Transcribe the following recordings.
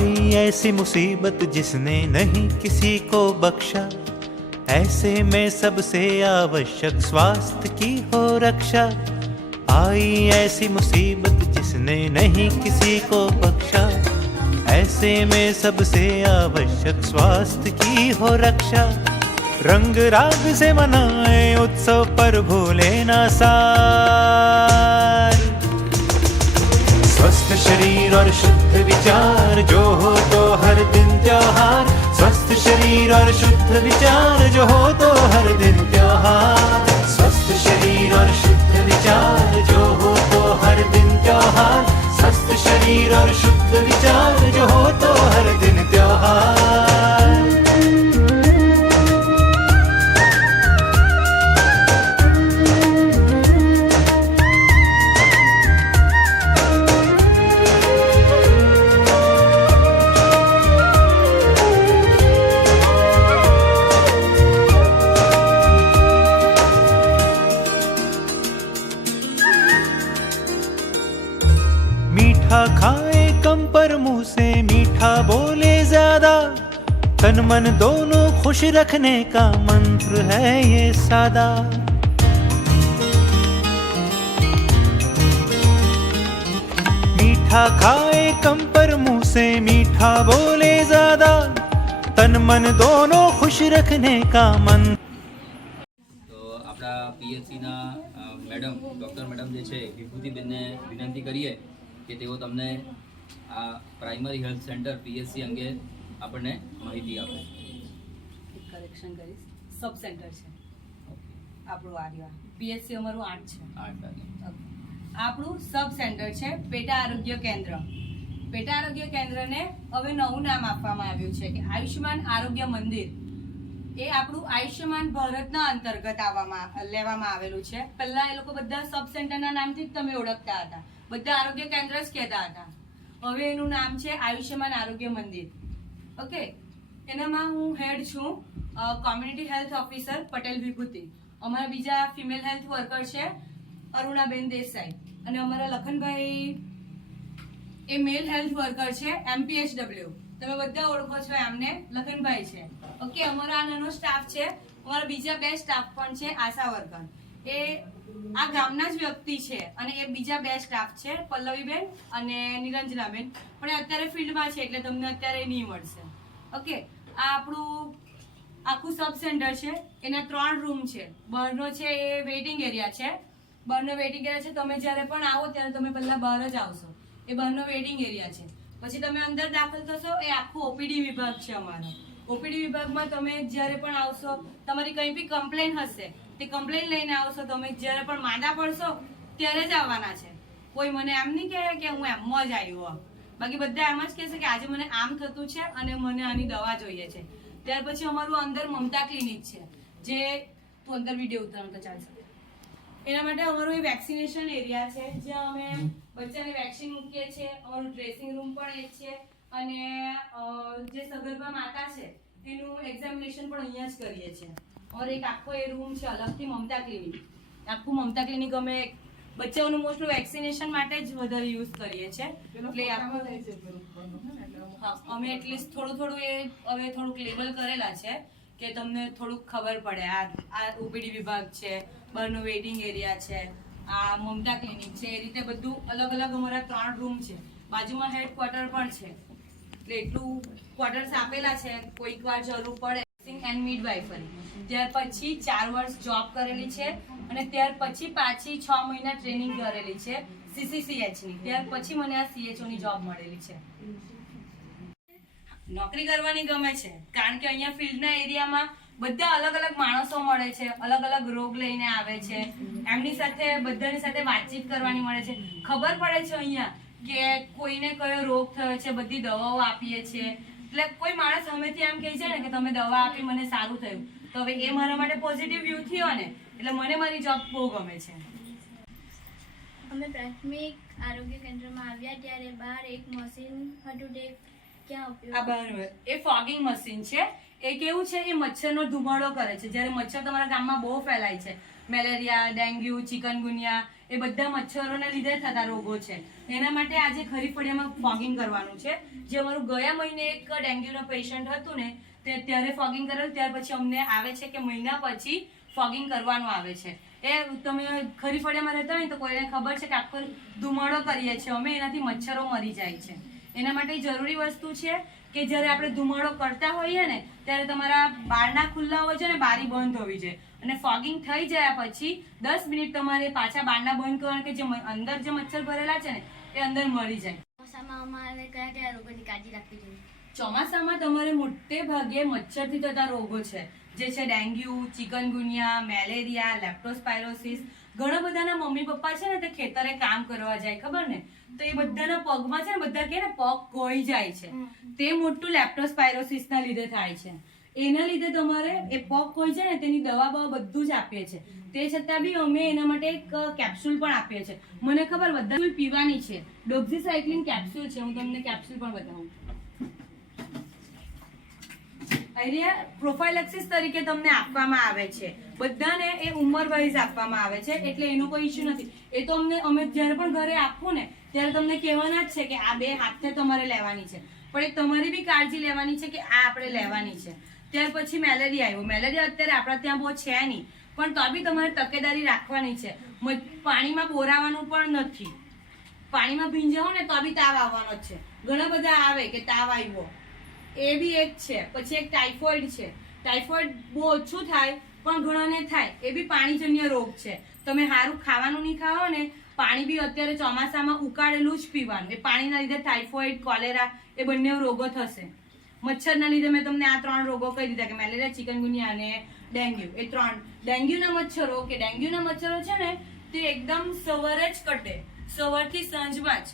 आई ऐसी मुसीबत जिसने नहीं किसी को बख्शा। ऐसे में सबसे आवश्यक स्वास्थ्य की हो रक्षा। आई ऐसी मुसीबत जिसने नहीं किसी को बख्शा। ऐसे में सबसे आवश्यक स्वास्थ्य की हो रक्षा। रंग राग से मनाए उत्सव पर भूले ना सार। स्वस्थ शरीर और शुद्ध विचार जो हो तो हर दिन त्योहार स्वस्थ शरीर और शुद्ध विचार जो हो तो हर दिन त्योहार स्वस्थ शरीर और शुद्ध विचार जो हो तो हर दिन त्योहार स्वस्थ शरीर और शुद्ध विचार जो हो तो हर दिन त्योहार खुश रखने का मंत्र है ये सादा मीठा खाए कम पर मुंह से मीठा बोले ज्यादा तन मन दोनों खुश रखने का मंत्र તો આપણા પીએચસીના મેડમ ડૉક્ટર મેડમ જે છે વિભૂતિબેનને વિનંતી કરીએ કે તેઓ તમને આ પ્રાઇમરી હેલ્થ સેન્ટર પીએચસી અંગે આપણને માહિતી આપે કરેક્શન કરીશ. સબ સેન્ટર છે. આપણું આર્યા. પીએચસી અમારું આઠ છે. આપણું સબ સેન્ટર છે પેટા આરોગ્ય કેન્દ્ર. પેટા આરોગ્ય કેન્દ્રને હવે નવું નામ આપવામાં આવ્યું છે કે આયુષ્યમાન આરોગ્ય મંદિર. એ આપણું આયુષ્યમાન ભારતના અંતર્ગત આવવામાં લેવામાં આવેલું છે. પહેલા એ લોકો બધા સબ સેન્ટરના નામથી જ તમે ઓળખતા હતા. બધા આરોગ્ય કેન્દ્ર જ કહેતા હતા. હવે એનું નામ છે આયુષ્યમાન આરોગ્ય મંદિર. ઓકે? એનામાં હું હેડ છું community health officer Patel Vibhuti. અમારા બીજા ફિમેલ હેલ્થ વર્કર છે, અરુણાબેન દેસાઈ. અને અમારા લખનભાઈ એ મેલ હેલ્થ વર્કર છે એમપીએચડબલ્યુ તમે બધા ઓળખો છો એમને, લખનભાઈ છે. ઓકે અમારો આ નાનો સ્ટાફ છે, અમારા બીજા બે સ્ટાફ પણ છે, આશા વર્કર એ આ ગામના જ વ્યક્તિ છે અને એ બીજા બે સ્ટાફ છે, પલ્લવીબેન અને નિરંજનાબેન. પણ એ અત્યારે ફિલ્ડમાં છે, એટલે તમને અત્યારે નહીં મળશે. ઓકે આ આપણું આખું સબ સેન્ટર છે. એના ત્રણ રૂમ છે. બહારનો છે એ વેઇટિંગ એરિયા છે. બહારનો વેઇટિંગ એરિયા છે, તમે જ્યારે પણ આવો ત્યારે તમે પહેલા બહાર જ આવશો. એ બહારનો વેઇટિંગ એરિયા છે. પછી તમે અંદર દાખલ થશો, એ આખું ઓપીડી વિભાગ છે અમારો. ઓપીડી વિભાગમાં તમે જ્યારે પણ આવશો, તમારી કંઈ બી કમ્પ્લેન હશે, તે કમ્પ્લેન લઈને આવશો, તમે જ્યારે પણ માંદા પડશો, ત્યારે જ આવવાના છે. કોઈ મને એમ નહીં કહે કે હું એમ જ આવ્યો. બાકી બધા એમ જ કહેશે કે આજે મને આમ થતું છે અને મને આની દવા જોઈએ છે. ત્યાર પછી અમારું અંદર મમતા ક્લિનિક છે, જે તું અંદર વીડિયો ઉતારો તો ચાલશે. એના માટે અમારું એ વેક્સિનેશન એરિયા છે, જ્યાં અમે બચ્ચાને વેક્સિન મૂકીએ છીએ, અમારું ડ્રેસિંગ રૂમ પણ એ છે અને જે સગર્ભા માતા છે, એનું એક્ઝામિનેશન પણ અહીંયા જ કરીએ છીએ. ઓર એક આખો એ રૂમ છે અલગથી મમતા ક્લિનિક. આખું મમતા ક્લિનિક અમે બચ્ચાઓનું મોસ્ટ વેક્સિનેશન માટે જ વધારે યુઝ કરીએ છીએ. એટલે અમે એટલીસ્ટ થોડું થોડું એ હવે થોડુંક લેબલ કરેલા છે કે તમને થોડુંક ખબર પડે. આ આ ઓપીડી વિભાગ છે બહારનો વેઇટિંગ એરિયા છે આ મમતા ક્લિનિક છે એ રીતે બધું અલગ અલગ અમારા ત્રણ રૂમ છે. બાજુમાં હેડ ક્વાર્ટર પણ છે. એટલે એટલું ક્વાર્ટર્સ આપેલા છે કોઈક વાર જરૂર પડે. એન્ડ મિડવાઇફરી ત્યાર પછી ચાર વર્ષ જોબ કરેલી છે. અને ત્યાર પછી પાછી છ મહિના ટ્રેનિંગ કરેલી છે સીસીસીએચની. ત્યાર પછી મને આ સીએચઓની જોબ મળેલી છે. નોકરી કરવાની ગમે છે, કારણ કે અહીંયા ફિલ્ડના એરિયામાં બધા અલગ અલગ માણસો મળે છે, અલગ અલગ રોગ લઈને આવે છે. એમની સાથે, બધાની સાથે વાતચીત કરવાની મળે છે. ખબર પડે છે અહીંયા કે કોઈને કયો રોગ થયો છે, બધી દવાઓ આપીએ છીએ. એટલે કોઈ માણસ સામેથી એમ કહે છે ને કે તમે દવા આપી, મને સારું થયું. તો હવે એ મારા માટે પોઝિટિવ વ્યૂ થયો ને એટલે મને મારી જોબ બહુ ગમે છે. અમે પ્રાથમિક આરોગ્ય કેન્દ્રમાં આવ્યા ત્યારે બહાર એક મશીન હતું તે ક્યાં આ ઉપયોગ એ ફોગિંગ મશીન છે. એ કેવું છે? એ મચ્છરનો ધુમાડો કરે છે. જ્યારે મચ્છર તમારા ગામમાં બહુ ફેલાય છે. મેલેરિયા ડેન્ગ્યુ ચિકનગુનિયા એ બધા મચ્છરોને લીધે થતા રોગો છે. એના માટે આજે ખરી ફળિયામાં ફોગિંગ કરવાનું છે. જે અમારું ગયા મહિને એક ડેન્ગ્યુનો પેશન્ટ હતું ને તે ત્યારે ફોગિંગ કરેલું. ત્યાર પછી અમને આવે છે કે મહિના પછી ફોગિંગ કરવાનું આવે છે. એ તમે ખરી ફળિયામાં રહેતા હોય તો કોઈને ખબર છે કે આખો ધુમાડો કરીએ છીએ. અમે એનાથી મચ્છરો મરી જાય છે. એના માટે જરૂરી વસ્તુ છે કે જ્યારે આપણે ધુમાડો કરતા હોઈએ ને ત્યારે તમારા બારણા ખુલ્લા હોય છે ને બારી બંધ હોવી જોઈએ. અને ફોગિંગ થઈ જાય પછી દસ મિનિટ તમારે પાછા બારણા બંધ કરવાના કે જે અંદર જે મચ્છર ભરેલા છે ને એ અંદર મરી જાય. ચોમાસામાં અમારે કયા કયા રોગોની કાળજી રાખવી જોઈએ? ચોમાસામાં તમારે મોટે ભાગે મચ્છરથી થતા રોગો છે. જે છે ડેન્ગ્યુ ચિકનગુનિયા મેલેરિયા લેપ્ટોસ્પાયરોસિસ ઘણા બધાના મમ્મી પપ્પા છે ને તે ખેતરે કામ કરવા જાય ખબર ને? તો એ બધાના પગમાં છે ને બધા કે ને પગ ગોળી જાય છે. તે મોટું લેપ્ટોસ્પાયરોસિસ ના લીધે થાય છે. એના લીધે તમારે એ પગ કોઈ છે ને તેની દવા બવા બધું જ આપીએ છે. તે છતાં બી અમે એના માટે એક કેપ્સ્યુલ પણ આપીએ છીએ મને ખબર બધા પીવાની છે. ડોક્ઝીસાઇક્લિન કેપ્સ્યુલ છે. હું તમને કેપ્સ્યુલ પણ બતાવું. અહીંયા પ્રોફાઇલેક્સિસ તરીકે તમને આપવામાં આવે છે. બધાને એ ઉંમર વાઇઝ આપવામાં આવે છે, એટલે એનો કોઈ ઇશ્યુ નથી. એ તો અમને, અમે જ્યારે પણ ઘરે આપવું ને, ત્યારે તમને કહેવાના જ છે કે આ બે હાથે તમારે લેવાની છે. પણ એ તમારી બી કાળજી લેવાની છે કે આ આપણે લેવાની છે. ત્યાર પછી મેલેરિયા આવ્યો. મેલેરિયા અત્યારે આપણા ત્યાં બહુ છે નહીં. પણ તો બી તમારે તકેદારી રાખવાની છે. પાણીમાં બોરાવાનું પણ નથી. પાણીમાં ભીંજાવો ને તો બી તાવ આવવાનો જ છે. ઘણા બધા આવે કે તાવ આવ્યો. એ બી એક છે. પછી એક ટાઇફોઇડ છે. ટાઇફોઇડ બહુ ઓછું થાય, પણ ઘણાને થાય. એ બી પાણીજન્ય રોગ છે. તમે સારું ખાવાનું નહીં ખાઓ ને, પાણી બી અત્યારે ચોમાસામાં ઉકાળેલું જ પીવાનું. એ પાણીના લીધે ટાઇફોઇડ કોલેરા એ બંને રોગો થશે. મચ્છરના લીધે મેં તમને આ ત્રણ રોગો કહી દીધા કે મેલેરિયા, ચિકનગુનિયા અને ડેન્ગ્યુ. એ ત્રણ. ડેન્ગ્યુના મચ્છરો, કે ડેન્ગ્યુના મચ્છરો છે ને, તે એકદમ સવારે જ કટે. સવારથી સાંજમાં જ.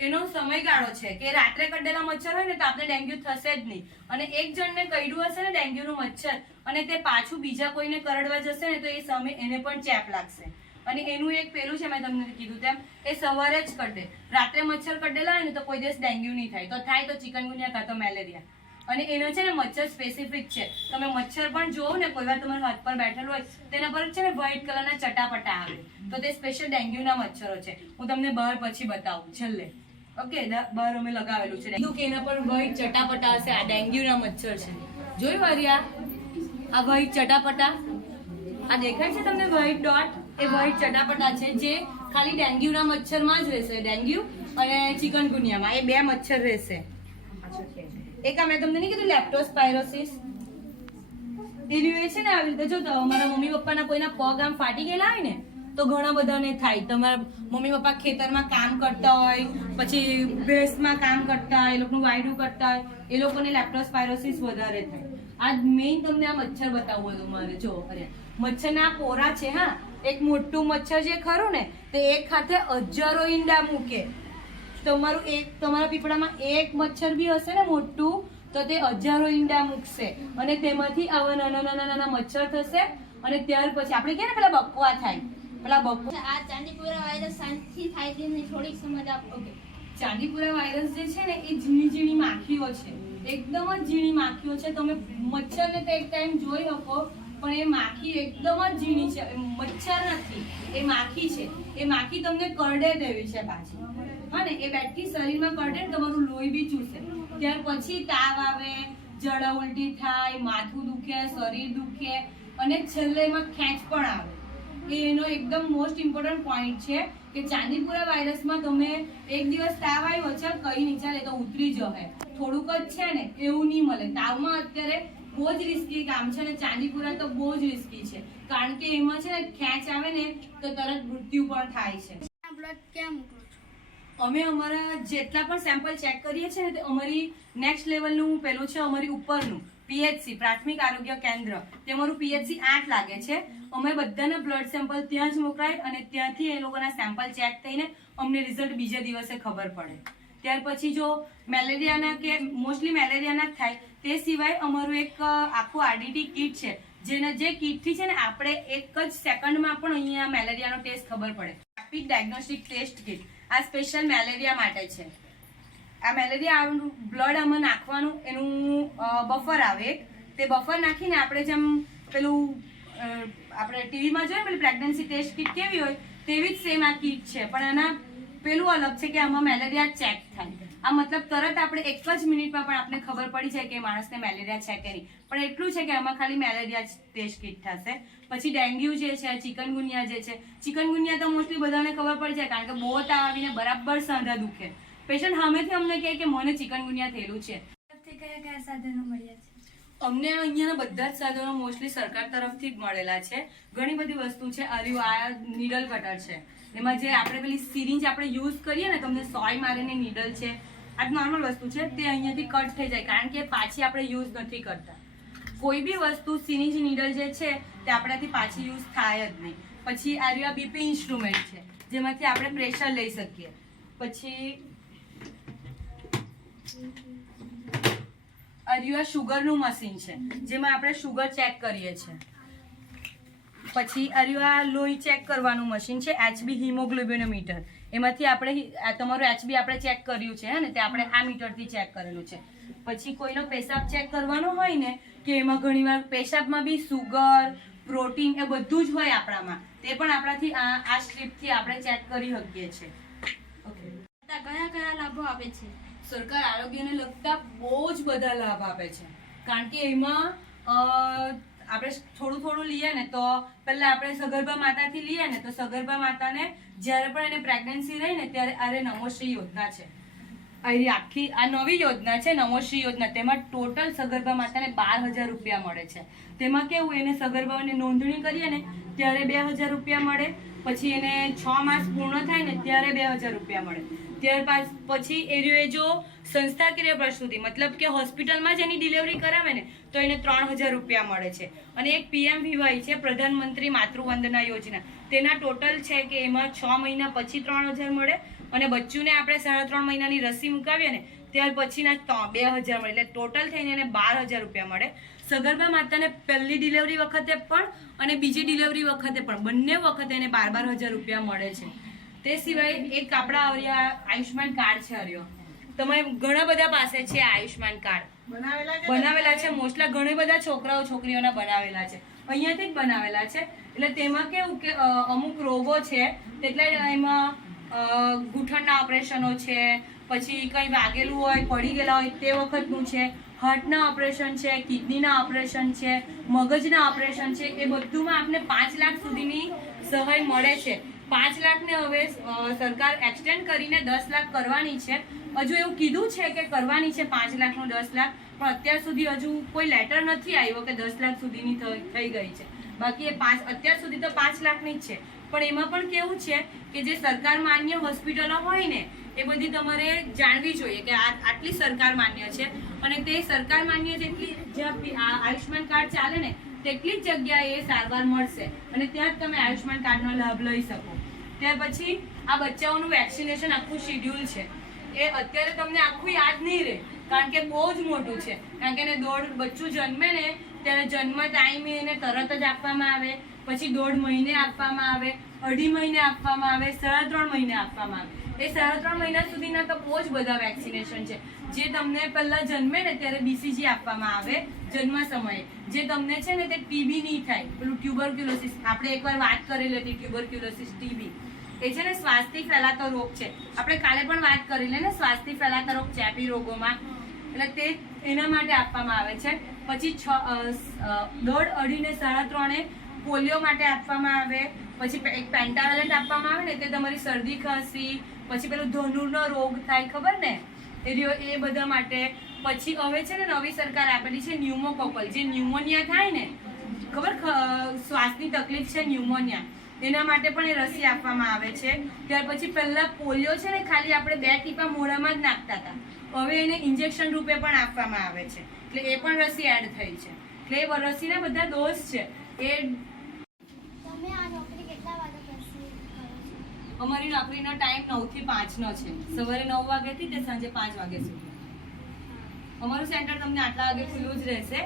એનો સમયગાળો છે કે રાત્રે કડેલા મચ્છર હોય ને તો આપણે ડેન્ગ્યુ થશે જ નહીં. અને એક જણને કરડ્યું હશે ને ડેન્ગ્યુનું મચ્છર, અને તે પાછું બીજા કોઈને કરડવા જશે ને તો એ સમય એને પણ ચેપ લાગશે. અને એનું એક પેલું છે, મેં તમને કીધું તેમ, એ સવારે જ કરડે રાત્રે મચ્છર કરડેલા હોય ને તો કોઈ દિવસ ડેન્ગ્યુ નહીં થાય. તો થાય તો ચિકનગુનિયા કાં તો મેલેરિયા. અને એનો છે ને મચ્છર સ્પેસિફિક છે. તમે મચ્છર પણ જોવો ને, કોઈ વાર તમારા હાથ પર બેઠેલું હોય, તેના પર છે ને વ્હાઈટ કલરના ચટાપટા આવે. તો તે સ્પેશિયલ ડેન્ગ્યુના મચ્છરો છે. હું તમને બહાર પછી બતાવું, છેલ્લે. ઓકે બહાર અમે લગાવેલું છે. કીધું કે એના પર વ્હાઈટ ચટાપટા હશે. આ ડેન્ગ્યુના મચ્છર છે. જોયું વારિયા, આ વ્હાઈટ ચટાપટા. આ દેખાય છે તમને વ્હાઈટ ડોટ એ વ્હાઈટ ચટાપટા છે જે ખાલી ડેન્ગ્યુના મચ્છરમાં જ રહેશે, ડેન્ગ્યુ અને ચિકનગુનિયામાં. એ બે મચ્છર રહેશે. એક મેં તમને નહીં કીધું લેપ્ટોસ્પાયરોસિસ એનું એ છે ને, આવી રીતે જો અમારા મમ્મી પપ્પાના કોઈના પગ આમ ફાટી ગયેલા હોય ને તો ઘણા બધાને થાય. તમારા મમ્મી પપ્પા ખેતરમાં કામ કરતા હોય, પછી ભેંસમાં કામ કરતા હોય, એ લોકોનું વાયડું કરતા હોય, એ લોકોને લેપ્ટોસ્પાયરોસિસ વધારે થાય. આ મેઇન તમને આ મચ્છર બતાવવું હતું મારે. જો, અરે, મચ્છરના પોરા છે, હા. એક મોટું મચ્છર જે ખરું ને, તે એક ખાતે હજારો ઈંડા મૂકે. તમારું એક, તમારા પીપળામાં એક મચ્છર બી હશે ને મોટું, તો તે હજારો ઈંડા મૂકશે. અને તેમાંથી આવા નાના નાના નાના મચ્છર થશે. અને ત્યાર પછી, આપણે કહે ને, પેલા બકવા થાય. પેલા બપોર આ ચાંદીપુરા વાયરસ સાંજથી થાય તેની થોડીક સમજ આપો. ઓકે ચાંદીપુરા વાયરસ જે છે ને એ ઝીણી ઝીણી માખીઓ છે. એકદમ જ ઝીણી માખીઓ છે. તમે મચ્છરને તો એક ટાઈમ જોઈ શકો પણ એ માખી એકદમ જ ઝીણી છે. મચ્છર નથી. એ માખી છે. એ માખી તમને કરડે દેવી છે પાછી. હા ને એ બેઠી શરીરમાં કરડે ને તમારું લોહી બી ચૂસે. ત્યાર પછી તાવ આવે જળ ઉલટી થાય માથું દુખે શરીર દુખે અને છેલ્લે એમાં ખેંચ પણ આવે. એનો એકદમ મોસ્ટ ઇમ્પોર્ટન્ટ પોઈન્ટ છે કે ચાંદીપુરા વાયરસમાં તમે એક દિવસ તાવ આવ્યો છે કઈ નહીં ચાલે તો ઉતરી જશે થોડુંક જ છે ને એવું નહીં મળે. તાવમાં અત્યારે બહુ જ રિસ્કી કામ છે અને ચાંદીપુરા તો બહુ જ રિસ્કી છે. કારણ કે એમાં છે ને ખેંચ આવે ને તો તરત મૃત્યુ પણ થાય છે. બ્લડ ક્યાં મોકલો અમે અમારા જેટલા પણ સેમ્પલ ચેક કરીએ છીએ ને તે અમારી નેક્સ્ટ લેવલનું પેલું છે અમારી ઉપરનું. પીએચસી પ્રાથમિક આરોગ્ય કેન્દ્ર. તે અમારું પીએચસી આઠ લાગે છે. અમે બધાના બ્લડ સેમ્પલ ત્યાં જ મોકલાય અને ત્યાંથી એ લોકોના સેમ્પલ ચેક થઈને અમને રિઝલ્ટ બીજા દિવસે ખબર પડે. ત્યાર પછી જો મેલેરિયાના કે મોસ્ટલી મેલેરિયાના જ થાય, તે સિવાય અમારું એક આખું આરડીટી કીટ છે, જેને જે કીટથી છે ને આપણે એક જ સેકન્ડમાં પણ અહીંયા મેલેરિયાનો ટેસ્ટ ખબર પડે. Rapid diagnostic test kit. આ સ્પેશિયલ મેલેરિયા માટે છે. આ મેલેરિયા બ્લડ આમાં નાખવાનું, એનું બફર આવે. તે બફર નાખીને આપણે જેમ પેલું આપણે ટીવીમાં જોઈએ પેલી પ્રેગ્નન્સી ટેસ્ટ કીટ કેવી હોય, તેવી જ સેમ આ કીટ છે. પણ એના પેલું અલગ છે કે આમાં મેલેરિયા ચેક થાય. આ મતલબ તરત આપણે એક જ મિનિટમાં પણ આપણે ખબર પડી જાય કે માણસને મેલેરિયા છે કે નહીં પણ એટલું છે કે આમાં ખાલી મેલેરિયા ટેસ્ટ કીટ થશે. પછી ડેન્ગ્યુ જે છે, ચિકનગુનિયા જે છે, ચિકનગુનિયા તો મોસ્ટલી બધાને ખબર પડી જાય કારણ કે બહુ તાવ આવીને બરાબર સાંધા દુખે. પેશન્ટ સામેથી અમને કહે કે મને ચિકનગુનિયા થયેલું છે. કયા કયા સાધનો મળ્યા છે? અમને અહીંયાના બધા જ સાધનો મોસ્ટલી સરકાર તરફથી જ મળેલા છે. ઘણી બધી વસ્તુ છે. આર્યુ આ નીડલ કટર છે. એમાં જે આપણે પેલી સિરિંજ આપણે યુઝ કરીએ ને તમને સોય મારીને નીડલ છે. આ નોર્મલ વસ્તુ છે. તે અહીંયાથી કટ થઈ જાય. કારણ કે પાછી આપણે યુઝ નથી કરતા. કોઈ બી વસ્તુ સિરિંજ નીડલ જે છે, તે આપણાથી પાછી યુઝ થાય જ નહીં. પછી આર્યુ આ બીપી ઇન્સ્ટ્રુમેન્ટ છે, જેમાંથી આપણે પ્રેશર લઈ શકીએ. પછી આર્યુ આ શુગરનું મશીન છે જેમાં આપણે શુગર ચેક કરીએ છીએ. પછી આર્યુ આ લોહી ચેક કરવાનું મશીન છે એચબી હિમોગ્લોબિનોમીટર એમાંથી આપણે તમારું એચબી આપણે ચેક કર્યું છે હે ને? તે આપણે આ મીટરથી ચેક કરેલું છે. પછી કોઈનો પેશાબ ચેક કરવાનો હોય ને કે એમાં ઘણીવાર પેશાબમાં બી સુગર પ્રોટીન એ બધું જ હોય આપણામાં તે પણ આપણાથી આ આ સ્ટ્રીપથી આપણે ચેક કરી શકીએ છીએ. ઓકે કયા કયા લાભો આપે છે? સરકાર આરોગ્યને લગતા બહુ જ બધા લાભ આપે છે. કારણ કે એમાં આપણે થોડું થોડું લઈએ ને તો પહેલાં આપણે સગર્ભા માતાથી લઈએ ને તો સગર્ભા માતાને જ્યારે પણ એને પ્રેગ્નન્સી રહી ને ત્યારે અરે નમોશ્રી યોજના છે. અહીં આખી, આ નવી યોજના છે નમોશ્રી યોજના. તેમાં ટોટલ સગર્ભા માતાને બાર હજાર રૂપિયા મળે છે. તેમાં કેવું, એને સગર્ભાઓની નોંધણી કરીએ ને ત્યારે બે હજાર રૂપિયા મળે. પછી એને છ માસ પૂર્ણ થાય ને ત્યારે બે હજાર રૂપિયા મળે. ત્યાર પછી એ રહ્યું જો સંસ્થાકીય પ્રસૂતિ મતલબ કે હોસ્પિટલમાં જ એની ડિલિવરી કરાવે ને, તો એને ત્રણ હજાર રૂપિયા મળે છે. અને એક પીએમ વીવાય છે, પ્રધાનમંત્રી માતૃવંદના યોજના. તેના ટોટલ છે કે એમાં છ મહિના પછી ત્રણ હજાર મળે. અને બચ્ચુને આપણે સાડા ત્રણ મહિનાની રસી મુકાવીએ ને, ત્યાર પછીના બે હજાર મળે. એટલે ટોટલ થઈને એને બાર હજાર રૂપિયા મળે. સગર્ભા માતાને પહેલી ડિલિવરી વખતે પણ અને બીજી ડિલિવરી વખતે પણ. બંને વખતે એને બાર બાર હજાર રૂપિયા મળે છે. તે સિવાય એક આપણા આવ્યા આયુષ્યમાન કાર્ડ છે હર્યો તમે ઘણા બધા પાસે છે આયુષ્યમાન કાર્ડ. બનાવેલા છે મોસ્ટલા ઘણા બધા છોકરાઓ છોકરીઓના બનાવેલા છે. અહીંયાથી જ બનાવેલા છે. એટલે તેમાં કેવું કે અમુક રોગો છે. એટલે એમાં અ, ઓપરેશનો છે. પછી કંઈ વાગેલું હોય પડી ગયેલા હોય તે વખતનું છે. હાર્ટના ઓપરેશન છે કિડનીના ઓપરેશન છે મગજના ઓપરેશન છે. એ બધુંમાં આપને પાંચ લાખ સુધીની સહાય મળે છે. પાંચ લાખને હવે સરકાર એક્સટેન્ડ કરીને દસ લાખ કરવાની છે. હજુ એવું કીધું છે કે કરવાની છે પાંચ લાખનું દસ લાખ, પણ અત્યાર સુધી હજુ કોઈ લેટર નથી આવ્યો કે દસ લાખ સુધીની થઈ ગઈ છે. બાકી એ પાંચ, અત્યાર સુધી તો પાંચ લાખની જ છે. પણ એમાં પણ કેવું છે કે જે સરકાર માન્ય હોસ્પિટલો હોય ને, એ બધી તમારે જાણવી જોઈએ કે આ, આટલી સરકાર માન્ય છે. અને તે સરકાર માન્ય જેટલી જ્યાં આયુષ્યમાન કાર્ડ ચાલે ને તેટલી જ જગ્યાએ સારવાર મળશે અને ત્યાં જ તમે આયુષ્માન કાર્ડનો લાભ લઈ શકો. ત્યાર પછી આ બચ્ચાઓનું વેક્સિનેશન આખું શિડ્યુલ છે. એ અત્યારે તમને આખું યાદ નહીં રહે, કારણ કે બહુ જ મોટું છે. કારણ કે એને દોઢ, બચ્ચું જન્મે ને, ત્યારે જન્મ ટાઈમે એને તરત જ આપવામાં આવે, પછી દોઢ મહિને આપવામાં આવે, અઢી મહિને આપવામાં આવે, સાડા ત્રણ મહિને આપવામાં આવે. એ સાડા ત્રણ મહિના સુધીના તો બહુ જ બધા વેક્સિનેશન છે. જે તમને પહેલાં જન્મે ને, ત્યારે બીસીજી આપવામાં આવે. જન્મ સમયે જે તમને છે ને તે ટીબી નહીં થાય. પેલું ટ્યુબરક્યુલોસિસ આપણે એકવાર વાત કરેલી હતી ટ્યુબરક્યુલોસિસ ટીબી એ છે ને શ્વાસથી ફેલાતો રોગ છે. આપણે કાલે પણ વાત કરેલી ને શ્વાસથી ફેલાતા રોગ ચેપી રોગોમાં. એટલે તે એના માટે આપવામાં આવે છે. પછી છ દોઢ અઢીને સાડા ત્રણે પોલિયો માટે આપવામાં આવે. પછી એક પેન્ટાવેલેન્ટ આપવામાં આવે ને તે તમારી શરદી, ખાંસી, પછી પેલું ધનુરનો રોગ થાય, ખબર ને? એ બધા માટે પછી હવે છે ને નવી સરકાર આપેલી છે ન્યુમોકોકલ. જે ન્યુમોનિયા થાય ને, ખબર? શ્વાસની તકલીફ છે ન્યુમોનિયા. એના માટે પણ એ રસી આપવામાં આવે છે. ત્યાર પછી પહેલાં પોલિયો છે ને ખાલી આપણે બે ટીપા મોઢામાં જ નાખતા હતા. હવે એને ઇન્જેક્શન રૂપે પણ આપવામાં આવે છે. એટલે એ પણ રસી એડ થઈ છે. એટલે એ રસીના બધા ડોઝ છે. એ તમે આ નોકરી કેટલા વાગ્યા પછી કરો છો અમારી નોકરીનો ટાઈમ નવથી પાંચ નો છે. સવારે નવ વાગ્યાથી તે સાંજે પાંચ વાગ્યા સુધી. અમારું સેન્ટર તમને આટલા વાગે ખુલ્લું જ રહેશે.